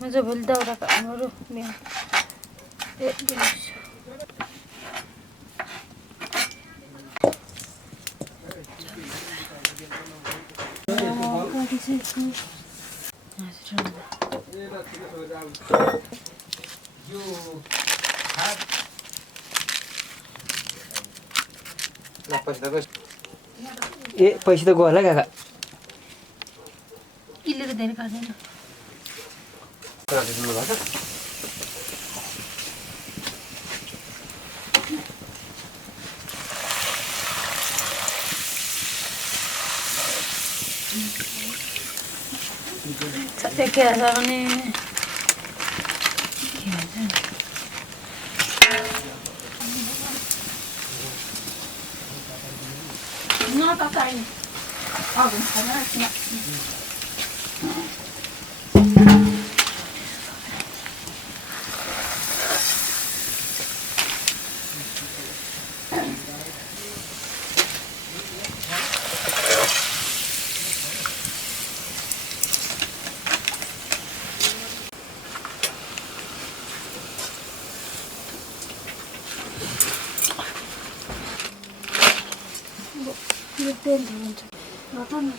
Może bol daura ka moro mi. ए पैसा त गयो होला काका किलो त धेरै खादैन Sate kaya sa akin eh. No, tatay. Oh, sana. तेल हाल्छ नतन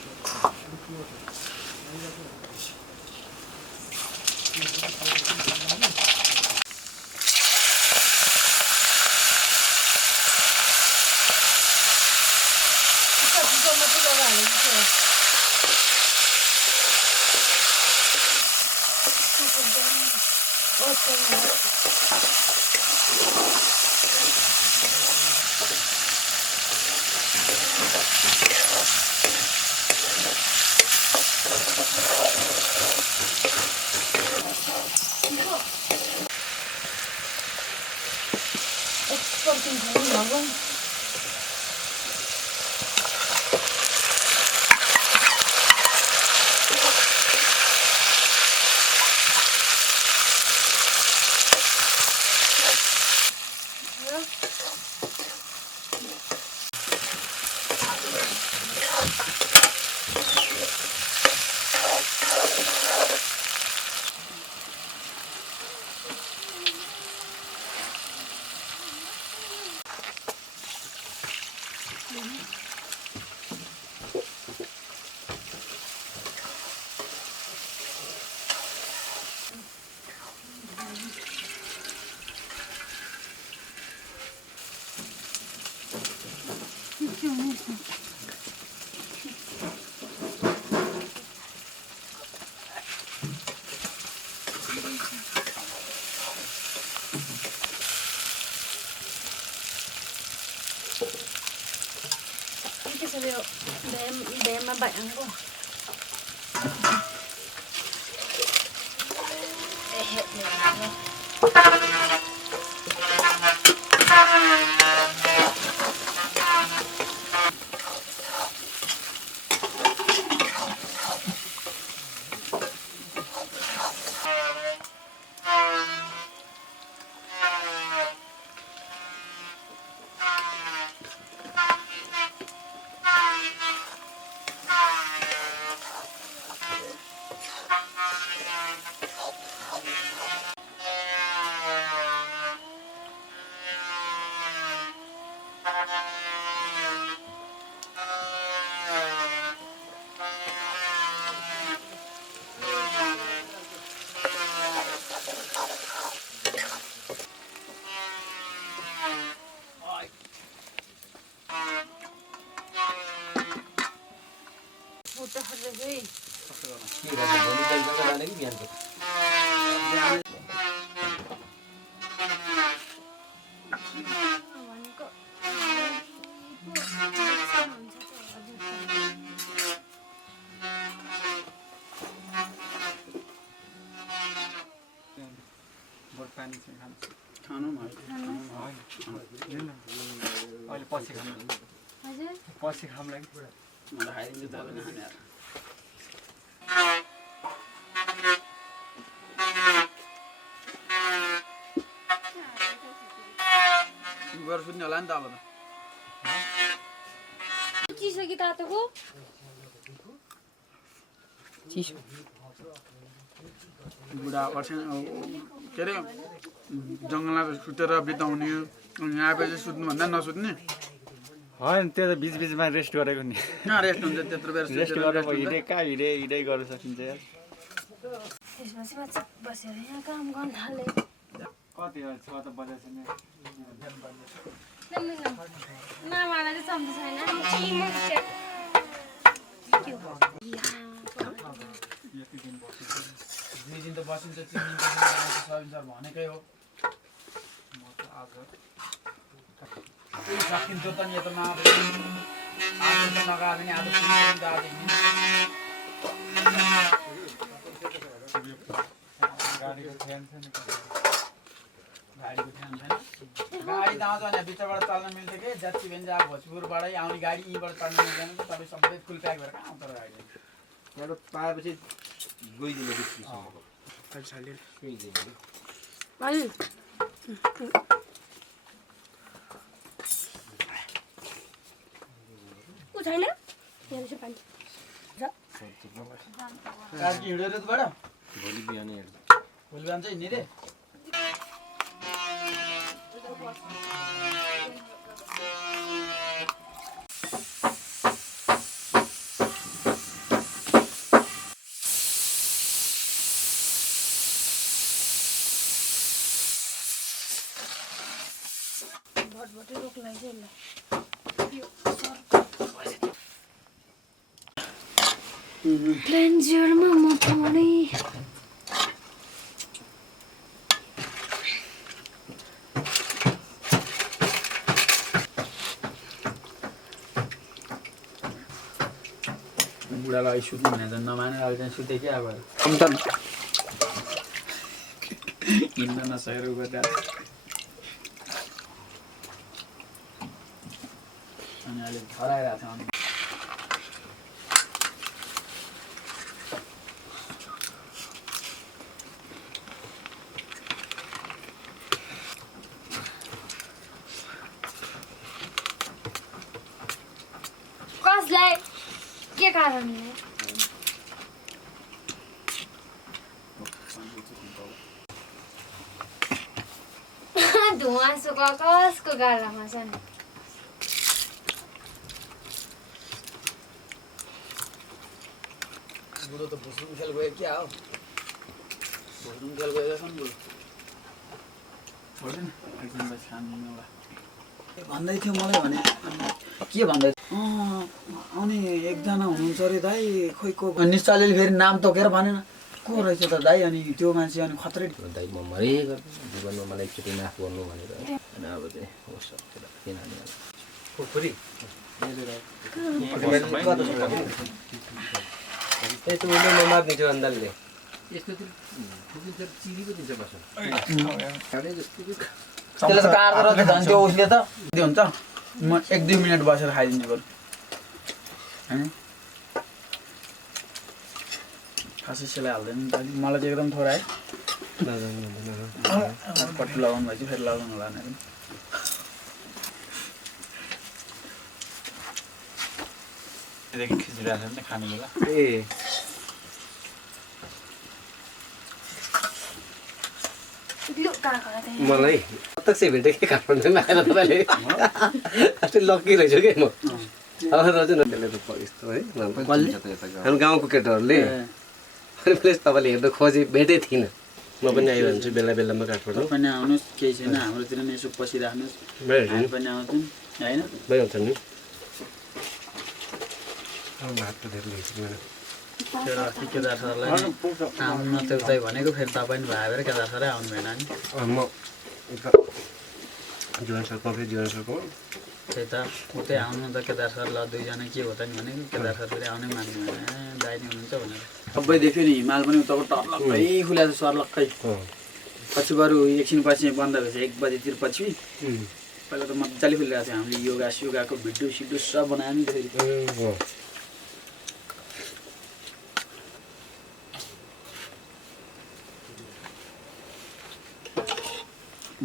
để mà bệnh quá để hết rồi पछि खामलाई मलाई खाइदिन्छ त भने गएर सुत्ने होला नि त अब त चिसो कि तातोको चिसो बुढा वर्षन के अरे जङ्गलमा सुतेर बिताउने यहाँ आएपछि सुत्नुभन्दा नसुत्ने होइन त्यो त बिचबिचमा रेस्ट गरेको नि कहाँ रेस्ट हुन्छ त्यत्रो बेर रेस्ट गरेर हिँडे कहाँ हिँडै गर्न सकिन्छ यार त्यसपछि मात्र बसेर यहाँ काम गर्न थाले कति हो 6 त बजेछ नि मामालाई चाहिँ सम्झ छैन दुई दिन त बसिन्छ 3 दिन सकिन्छ भनेकै हो म त आज सकिन्छ त नि यता आज त नगएको नि आज गाडीको फ्यान छ नि गाडीको फ्यान छैन गाडी त आउँछ भने भित्रबाट चल्न मिल्छ कि जति भन्छ अब भोजपुरबाटै आउने गाडी यहीँबाट चल्न मिल्दैन तपाईँ सबै फुल प्याक भएर कहाँ आउँछ गाडी यहाँ पाएपछि गइदिनु ऊ छैन यहाँ चाहिँ पानी गाडी हिँड्यो रे तबाट भोलि बिहानै हेर्नु भोलि बिहान चाहिँ हिँड्ने रे भटभटे रोक लाग्छ यसलाई क्लेन्जरमा म पाउने बुढालाई सुत्नु भने त नमानेर अहिले चाहिँ सुते क्या अब हिँड्न नसकेर गर्दा अनि अहिले हराइरहेको छ अनि कसलाई के कारणले धुवा सुक कसको गालामा छ नि बुढो त भुस्रुङ खेल गयो क्या हो भुस्रुङ खेल गयो छ नि बुढो होइन एकदम खानु एउटा भन्दै थियो मलाई भने के भन्दै आउने एकजना हुनुहुन्छ अरे दाइ खोइ को निश्चलले फेरि नाम तोकेर भनेन को रहेछ त दाइ अनि त्यो मान्छे अनि खत्रै दाइ म मरै गर्छु जीवनमा मलाई एकचोटि माफ गर्नु भनेर होइन अब चाहिँ होस् किन खुकुरी ए त उसले नमाग्ने अन्दाजले यस्तो चिरी पो दिन्छ बस त्यसले त काट्दो रहेछ झन् त्यो उसले त के हुन्छ म 1-2 मिनट बसेर खाइदिन्छु बरु हैन खासै सेलाई हाल्दैन मलाई चाहिँ एकदम थोरै है पट्टी लगाउनु भएपछि फेरि लगाउनु होला नि देखि खिचिरहेको छ नि खाने बेला ए मलाई प्रत्यक्ष भेटेँ कि काठमाडौँमा आएर तपाईँले अस्ति लक्की रहेछु कि म अब दाजु न त्यसले त यस्तो है हाम्रो गाउँको केटाहरूले अनि प्लिज तपाईँले हेर्दा खोजी भेटै थिइनँ म पनि आइरहन्छु बेला बेलामा काठमाडौँ पनि आउनुहोस् केही छैन हाम्रोतिर नि यसो पसिराख्नुहोस् हामी पनि आउँछौँ होइन भइहाल्छ नि भात त धेरै ल्याइसक्यो मैले त्यो अस्ति केदार सरलाई आउनु नतेर्दै भनेको फेरि तपाईँ पनि भएर केदार सरै आउनु भएन नि म जीवन सरको फेरि जीवन सरको त्यही त उतै आउनु त केदार सर ल दुईजना के हो त नि भनेको केदार सर फेरि आउनै मान्नु भएन दाइ नै हुनुहुन्छ भनेर सबै देख्यो नि हिमाल पनि उताको टर्लक्कै खुल्याएको छ सर्लक्कै पछि बरु एकछिन पछि बन्द भएछ 1 बजेतिर पछि पहिला त मजाले खुलिरहेको थियो हामीले योगाको भिडियो सिडियो सब बनायो नि फेरि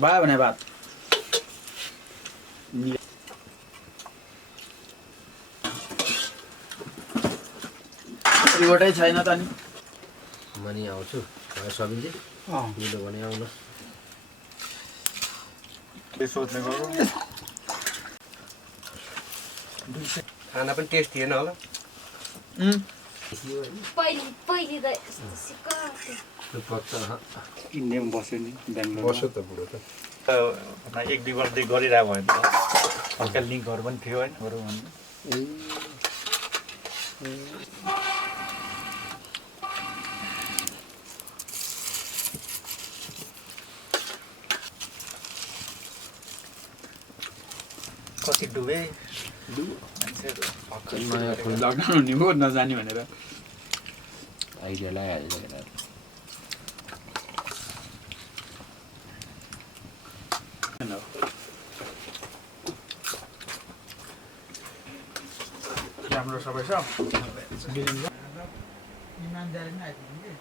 भयो भने बात रिमोटै छैन त नि म नि आउँछु सबिनजी मिलो भने आउनु सोच्ने गरौँ खाना पनि टेस्ट थिएन होला पहिले त यस्तो सिक्का त्यो पक्छ इन्डियामा बस्यो नि बेङ्गलोर बस्यो त बुढो त एक दुई वर्ष गरिरहेको भयो नि त हल्का लिङ्कहरू पनि थियो होइन अरू भन्नु कति डुबे लकडाउन हुने हो नजाने भनेर आइडिया लगाइहाल्छ केटा राम्रो सबै छ इमानदारी नै आइपुग्यो